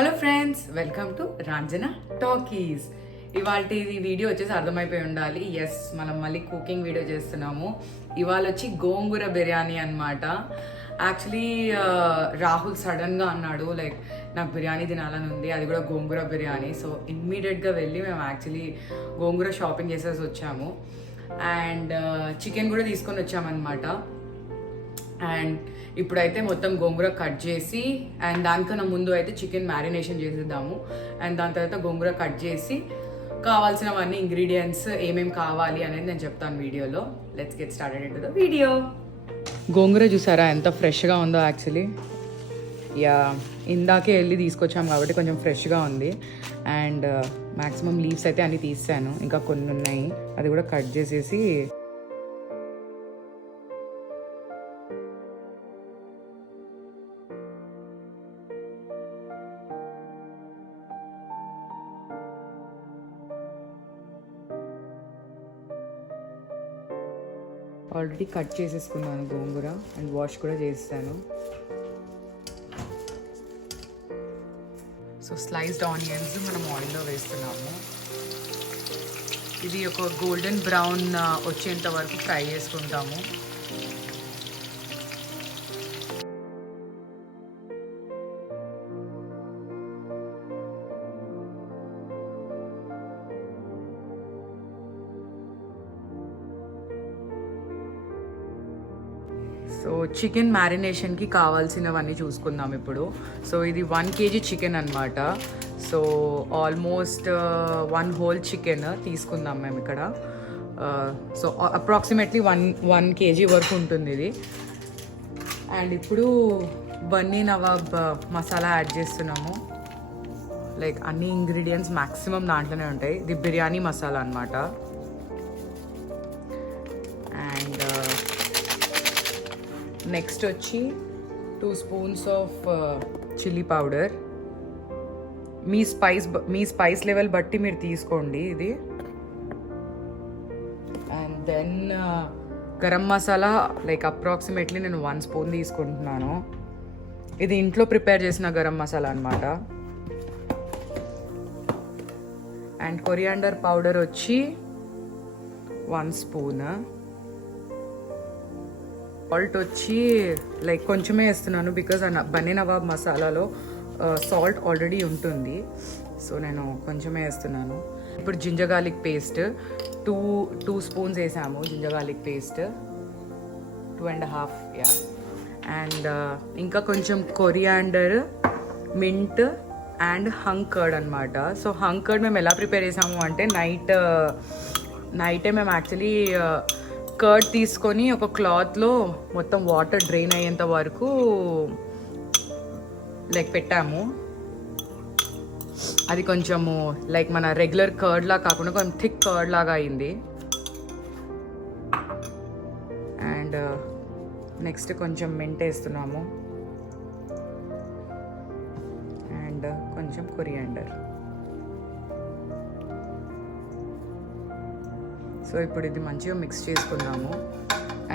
Hello friends, welcome to Ranjana talkies. ఇవాళ ఈ వీడియో వచ్చేసి అర్థమైపోయి ఉండాలి. ఎస్, మనం మళ్ళీ కుకింగ్ వీడియో చేస్తున్నాము. ఇవాళ వచ్చి గోంగూర బిర్యానీ అనమాట. యాక్చువల్లీ రాహుల్ సడన్గా అన్నాడు, లైక్ నాకు బిర్యానీ తినాలని ఉంది, అది కూడా గోంగూర బిర్యానీ. సో ఇమ్మీడియట్గా వెళ్ళి మేము యాక్చువల్లీ గోంగూర షాపింగ్ చేసేసి వచ్చాము. అండ్ చికెన్ కూడా తీసుకొని వచ్చామన్నమాట. అండ్ ఇప్పుడైతే మొత్తం గోంగూర కట్ చేసి, అండ్ దానికన్నా ముందు అయితే చికెన్ మ్యారినేషన్ చేసేద్దాము. అండ్ దాని తర్వాత గోంగూర కట్ చేసి కావాల్సినవన్నీ ఇంగ్రీడియంట్స్ ఏమేమి కావాలి అనేది నేను చెప్తాను వీడియోలో. Let's get started into the video. Gongura చూసారా ఎంత ఫ్రెష్గా ఉందో. యాక్చువల్లీ ఇందాకే వెళ్ళి తీసుకొచ్చాము కాబట్టి కొంచెం ఫ్రెష్గా ఉంది. అండ్ మ్యాక్సిమం లీవ్స్ అయితే అన్నీ తీసాను, ఇంకా కొన్ని ఉన్నాయి, అది కూడా కట్ చేసేసి ఆల్రెడీ కట్ చేసేసుకున్నాను గోంగూర అండ్ వాష్ కూడా చేస్తాను. సో స్లైస్డ్ ఆనియన్స్ మనం ఆయిల్లో వేస్తున్నాము. ఇది ఒక గోల్డెన్ బ్రౌన్ వచ్చేంత వరకు ఫ్రై చేసుకుంటాము. సో చికెన్ మ్యారినేషన్కి కావాల్సినవన్నీ చూసుకుందాం ఇప్పుడు. సో ఇది 1 kg చికెన్ అనమాట. సో ఆల్మోస్ట్ 1 whole చికెన్ తీసుకుందాం మేము ఇక్కడ. సో అప్రాక్సిమేట్లీ 1 kg వరకు ఉంటుంది ఇది. అండ్ ఇప్పుడు బన్నీ నవాబ్ మసాలా యాడ్ చేస్తున్నాము. లైక్ అన్ని ఇంగ్రీడియంట్స్ మ్యాక్సిమం దాంట్లోనే ఉంటాయి. ఇది బిర్యానీ మసాలా అనమాట. అండ్ నెక్స్ట్ వచ్చి 2 spoons ఆఫ్ చిల్లీ పౌడర్. మీ స్పైస్ లెవెల్ బట్టి మీరు తీసుకోండి ఇది. And then garam masala, like approximately నేను 1 spoon తీసుకుంటున్నాను. ఇది ఇంట్లో ప్రిపేర్ చేసిన గరం మసాలా అనమాట. అండ్ కొరియాండర్ పౌడర్ వచ్చి 1 spoon. సాల్ట్ వచ్చి లైక్ కొంచెమే వేస్తున్నాను, బికాజ్ బన్నీ నవాబ్ మసాలాలో సాల్ట్ ఆల్రెడీ ఉంటుంది. సో నేను కొంచెమే వేస్తున్నాను. ఇప్పుడు జింజర్ గార్లిక్ పేస్ట్ 2 spoons వేసాము. Ginger garlic paste 2.5. అండ్ ఇంకా కొంచెం coriander, mint and hung curd అనమాట. సో హంగ్ కర్డ్ మేము ఎలా ప్రిపేర్ చేసాము అంటే నైటే మేము యాక్చువల్లీ కర్డ్ తీసుకొని ఒక క్లాత్లో మొత్తం వాటర్ డ్రైన్ అయ్యేంత వరకు లైక్ పెట్టాము. అది కొంచెము లైక్ మన రెగ్యులర్ కర్డ్ లాగా కాకుండా కొంచెం థిక్ కర్డ్ లాగా అయింది. అండ్ నెక్స్ట్ కొంచెం మింట్ వేస్తున్నాము అండ్ కొంచెం కొరియాండర్. సో ఇప్పుడు ఇది మంచిగా మిక్స్ చేసుకున్నాము.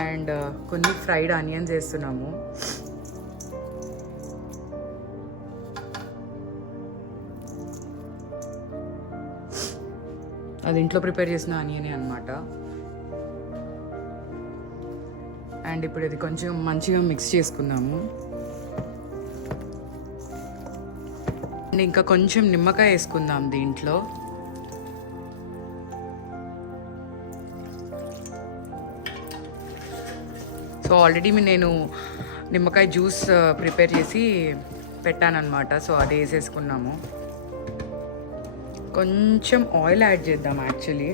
అండ్ కొన్ని ఫ్రైడ్ ఆనియన్స్ వేస్తున్నాము. అది ఇంట్లో ప్రిపేర్ చేసిన ఆనియనే అనమాట. అండ్ ఇప్పుడు ఇది కొంచెం మంచిగా మిక్స్ చేసుకున్నాము. అండ్ ఇంకా కొంచెం నిమ్మకాయ వేసుకుందాం దీంట్లో. సో ఆల్రెడీ నేను నిమ్మకాయ జ్యూస్ ప్రిపేర్ చేసి పెట్టానన్నమాట. సో అది వేసేసుకున్నాము. కొంచెం ఆయిల్ యాడ్ చేద్దాం యాక్చువల్లీ,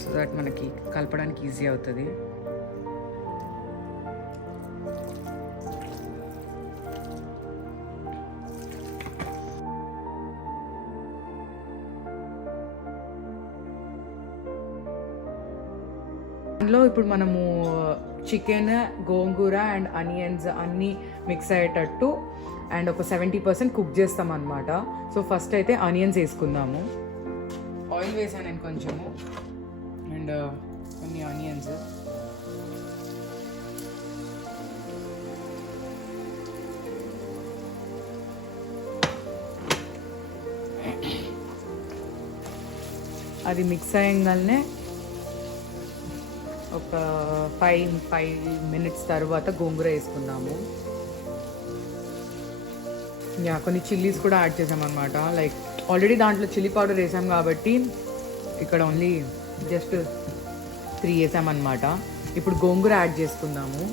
సో దట్ మనకి కలపడానికి ఈజీ అవుతుంది. అందులో ఇప్పుడు మనము చికెన్, గోంగూర అండ్ ఆనియన్స్ అన్నీ మిక్స్ అయ్యేటట్టు అండ్ ఒక 70% కుక్ చేస్తాం అనమాట. సో ఫస్ట్ అయితే ఆనియన్స్ వేసుకుందాము. ఆయిల్ వేసాను నేను కొంచెము అండ్ కొన్ని ఆనియన్స్. అది మిక్స్ అయ్యగానే ఒక 5 minutes తర్వాత గోంగూర వేసుకున్నాము. కొన్ని చిల్లీస్ కూడా యాడ్ చేసామన్నమాట. లైక్ ఆల్రెడీ దాంట్లో చిల్లీ పౌడర్ వేసాం కాబట్టి ఇక్కడ ఓన్లీ జస్ట్ 3 వేసామన్నమాట. ఇప్పుడు గోంగూర యాడ్ చేసుకుందాము.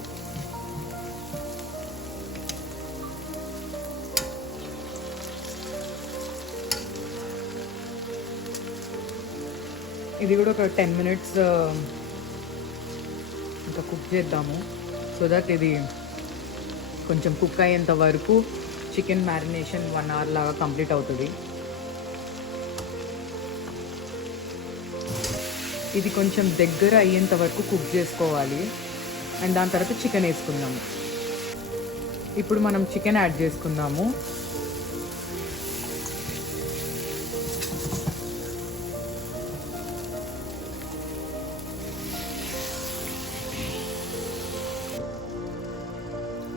ఇది కూడా ఒక 10 minutes ఇంకా కుక్ చేద్దాము. సో దట్ ఇది కొంచెం కుక్ అయ్యేంత వరకు చికెన్ మ్యారినేషన్ 1 hour లాగా కంప్లీట్ అవుతుంది. ఇది కొంచెం దగ్గర అయ్యేంత వరకు కుక్ చేసుకోవాలి. అండ్ దాని తర్వాత చికెన్ వేసుకుందాము. ఇప్పుడు మనం చికెన్ యాడ్ చేసుకుందాము.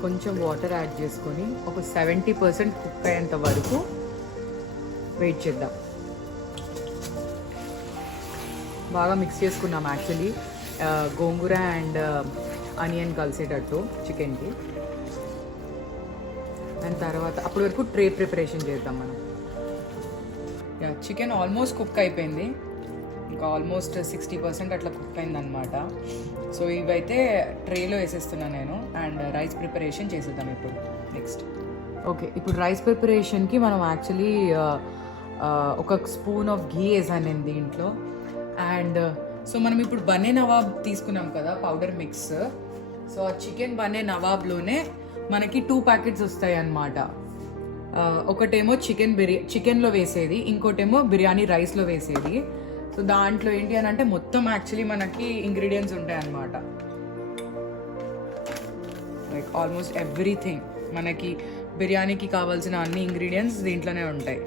కొంచెం వాటర్ యాడ్ చేసుకొని ఒక 70% కుక్ అయ్యేంత వరకు వెయిట్ చేద్దాం. బాగా మిక్స్ చేసుకున్నాం యాక్చువల్లీ గోంగూర అండ్ ఆనియన్ కలిసేటట్టు చికెన్కి. అండ్ తర్వాత అప్పటి వరకు ట్రే ప్రిపరేషన్ చేద్దాం మనం. చికెన్ ఆల్మోస్ట్ కుక్ అయిపోయింది. ఇంకా ఆల్మోస్ట్ 60% అట్లా కుక్ అయిందనమాట. సో ఇవైతే ట్రేలో వేసేస్తున్నాను నేను. అండ్ రైస్ ప్రిపరేషన్ చేసేద్దాం ఇప్పుడు నెక్స్ట్. ఓకే, ఇప్పుడు రైస్ ప్రిపరేషన్కి మనం యాక్చువల్లీ ఒక స్పూన్ ఆఫ్ ఘీ వేసాను నేను దీంట్లో. అండ్ సో మనం ఇప్పుడు బనే నవాబ్ తీసుకున్నాం కదా పౌడర్ మిక్స్. సో ఆ చికెన్ బనే నవాబ్లోనే మనకి 2 ప్యాకెట్స్ వస్తాయి అన్నమాట. ఒకటేమో చికెన్లో వేసేది, ఇంకోటేమో బిర్యానీ రైస్లో వేసేది. సో దాంట్లో ఏంటి అని అంటే మొత్తం యాక్చువల్లీ మనకి ఇంగ్రీడియంట్స్ ఉంటాయి అన్నమాట. లైక్ ఆల్మోస్ట్ ఎవ్రీథింగ్ మనకి బిర్యానీకి కావాల్సిన అన్ని ఇంగ్రీడియంట్స్ దీంట్లోనే ఉంటాయి.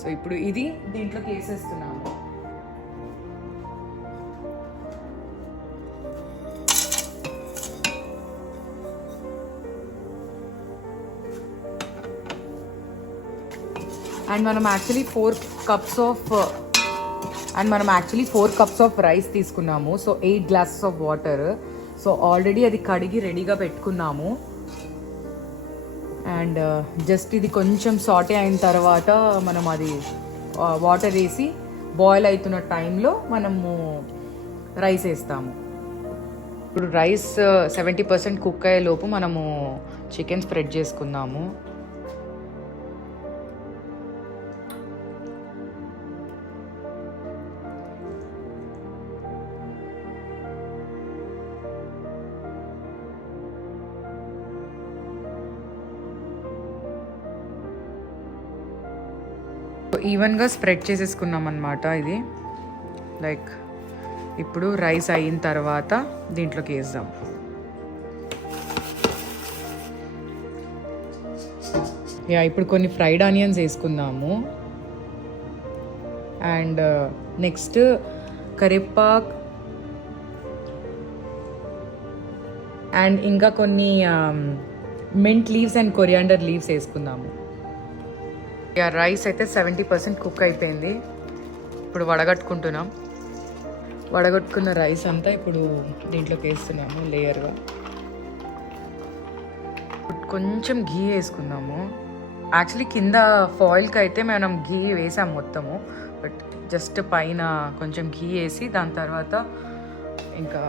సో ఇప్పుడు ఇది దీంట్లోకి వేసేస్తున్నాము. అండ్ మనం యాక్చువల్లీ 4 cups ఆఫ్ రైస్ తీసుకున్నాము. సో 8 glasses of water. So already అది కడిగి రెడీగా పెట్టుకున్నాము. అండ్ జస్ట్ ఇది కొంచెం సాటే అయిన తర్వాత మనం అది వాటర్ వేసి బాయిల్ అవుతున్న టైంలో మనము రైస్ వేస్తాము. ఇప్పుడు రైస్ 70% కుక్ అయ్యే లోపు మనము చికెన్ స్ప్రెడ్ చేసుకుందాము. ఈవెన్గా స్ప్రెడ్ చేసేసుకున్నాం అన్నమాట. ఇది లైక్ ఇప్పుడు రైస్ అయిన తర్వాత దీంట్లోకి వేద్దాం. ఇప్పుడు కొన్ని ఫ్రైడ్ ఆనియన్స్ వేసుకుందాము. అండ్ నెక్స్ట్ కరివేపాకు అండ్ ఇంకా కొన్ని mint leaves and coriander leaves వేసుకుందాము. రైస్ అయితే 70% కుక్ అయిపోయింది. ఇప్పుడు వడగట్టుకుంటున్నాం. వడగట్టుకున్న రైస్ అంతా ఇప్పుడు దీంట్లోకి వేస్తున్నాము లేయర్గా. కొంచెం ఘీ వేసుకుందాము. యాక్చువల్లీ కింద ఫాయిల్కి అయితే మనం ఘీ వేసాం మొత్తము. బట్ జస్ట్ పైన కొంచెం ఘీ వేసి దాని తర్వాత ఇంకా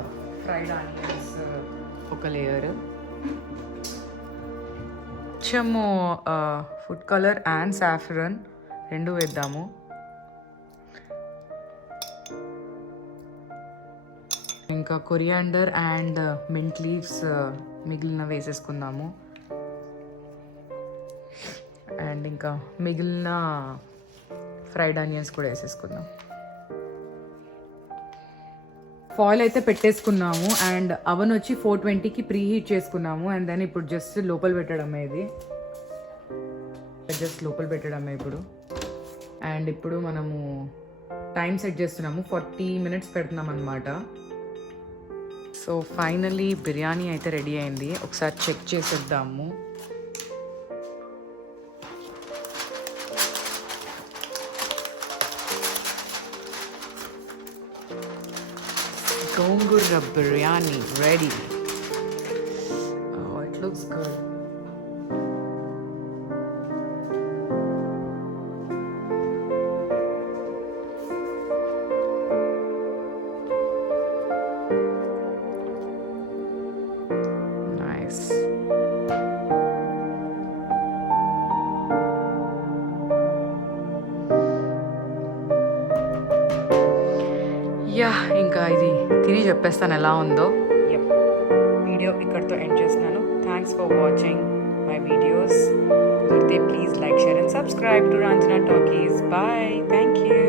ఫ్రైడ్ ఆనియన్స్ ఒక లేయర్, కొంచెము ఫుడ్ కలర్ అండ్ సాఫ్రన్ 2 వేద్దాము. ఇంకా కొరియాండర్ అండ్ మింట్ లీవ్స్ మిగిలిన వేసేసుకుందాము. అండ్ ఇంకా మిగిలిన ఫ్రైడ్ ఆనియన్స్ కూడా వేసేసుకుందాం. ఫాయిల్ అయితే పెట్టేసుకున్నాము. అండ్ అవన్ వచ్చి 420కి ప్రీ హీట్ చేసుకున్నాము. అండ్ దెన్ ఇప్పుడు జస్ట్ లోపల పెట్టడమే. ఇది జస్ట్ లోపల పెట్టడమే ఇప్పుడు. అండ్ ఇప్పుడు మనము టైం సెట్ చేస్తున్నాము. 40 minutes పెడుతున్నాం అన్నమాట. సో ఫైనల్లీ బిర్యానీ అయితే రెడీ అయింది. ఒకసారి చెక్ చేసేద్దాము. Gongura biryani ready. Oh, it looks good. Nice. Yeah ఇంకా ఇది తిని చెప్పేస్తాను ఎలా ఉందో. వీడియో ఇక్కడితో ఎండ్ చేస్తున్నాను. Thanks for watching my videos. కుదిరితే please like, share and subscribe to Ranjana talkies. Bye. Thank you.